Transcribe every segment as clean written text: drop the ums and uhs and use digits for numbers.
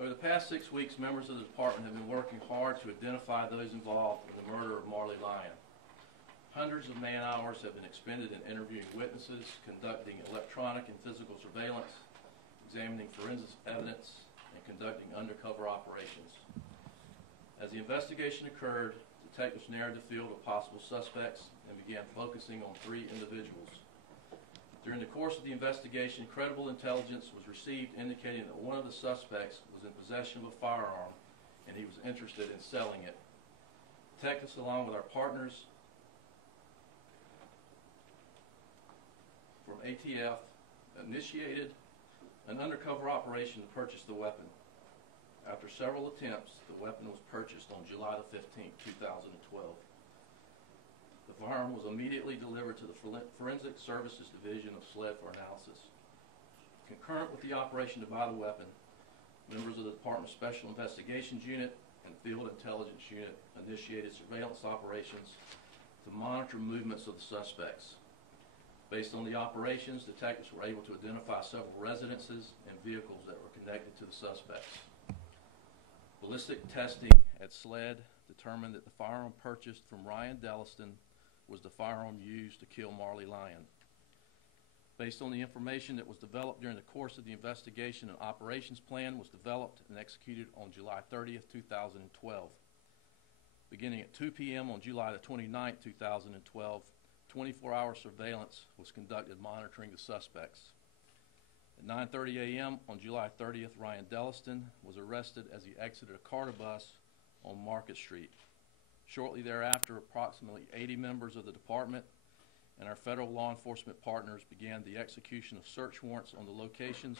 Over the past 6 weeks, members of the department have been working hard to identify those involved in the murder of Marley Lion. Hundreds of man-hours have been expended in interviewing witnesses, conducting electronic and physical surveillance, examining forensic evidence, and conducting undercover operations. As the investigation occurred, detectives narrowed the field of possible suspects and began focusing on 3 individuals. During the course of the investigation, credible intelligence was received indicating that one of the suspects was in possession of a firearm and he was interested in selling it. Detectives, along with our partners from ATF, initiated an undercover operation to purchase the weapon. After several attempts, the weapon was purchased on July the 15th, 2012. The firearm was immediately delivered to the Forensic Services Division of SLED for analysis. Concurrent with the operation to buy the weapon, members of the Department of Special Investigations Unit and Field Intelligence Unit initiated surveillance operations to monitor movements of the suspects. Based on the operations, detectives were able to identify several residences and vehicles that were connected to the suspects. Ballistic testing at SLED determined that the firearm purchased from Ryan Delliston was the firearm used to kill Marley Lion. Based on the information that was developed during the course of the investigation, an operations plan was developed and executed on July 30th, 2012. Beginning at 2 p.m. on July the 29th, 2012, 24-hour surveillance was conducted monitoring the suspects. At 9:30 a.m. on July 30th, Ryan Delliston was arrested as he exited a Carter bus on Market Street. Shortly thereafter, approximately 80 members of the department and our federal law enforcement partners began the execution of search warrants on the locations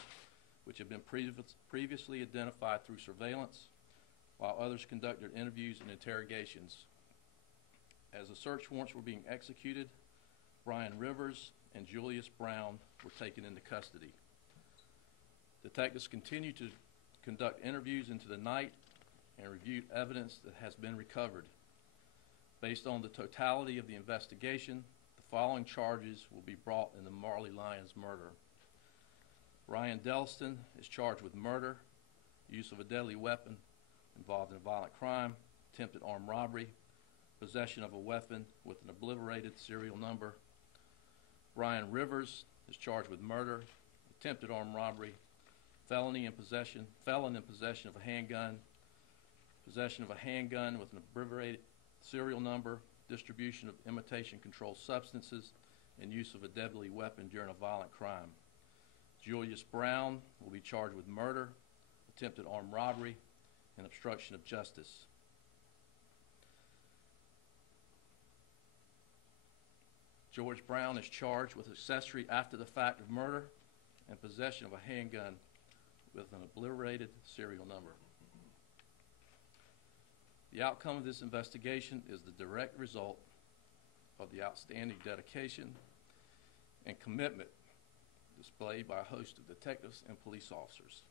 which had been previously identified through surveillance, while others conducted interviews and interrogations. As the search warrants were being executed, Brian Rivers and Julius Brown were taken into custody. Detectives continued to conduct interviews into the night and reviewed evidence that has been recovered. Based on the totality of the investigation, the following charges will be brought in the Marley Lion's murder. Ryan Delliston is charged with murder, use of a deadly weapon involved in a violent crime, attempted armed robbery, possession of a weapon with an obliterated serial number. Brian Rivers is charged with murder, attempted armed robbery, felon in possession of a handgun, possession of a handgun with an obliterated serial number, distribution of imitation controlled substances, and use of a deadly weapon during a violent crime. Julius Brown will be charged with murder, attempted armed robbery, and obstruction of justice. George Brown is charged with accessory after the fact of murder and possession of a handgun with an obliterated serial number. The outcome of this investigation is the direct result of the outstanding dedication and commitment displayed by a host of detectives and police officers.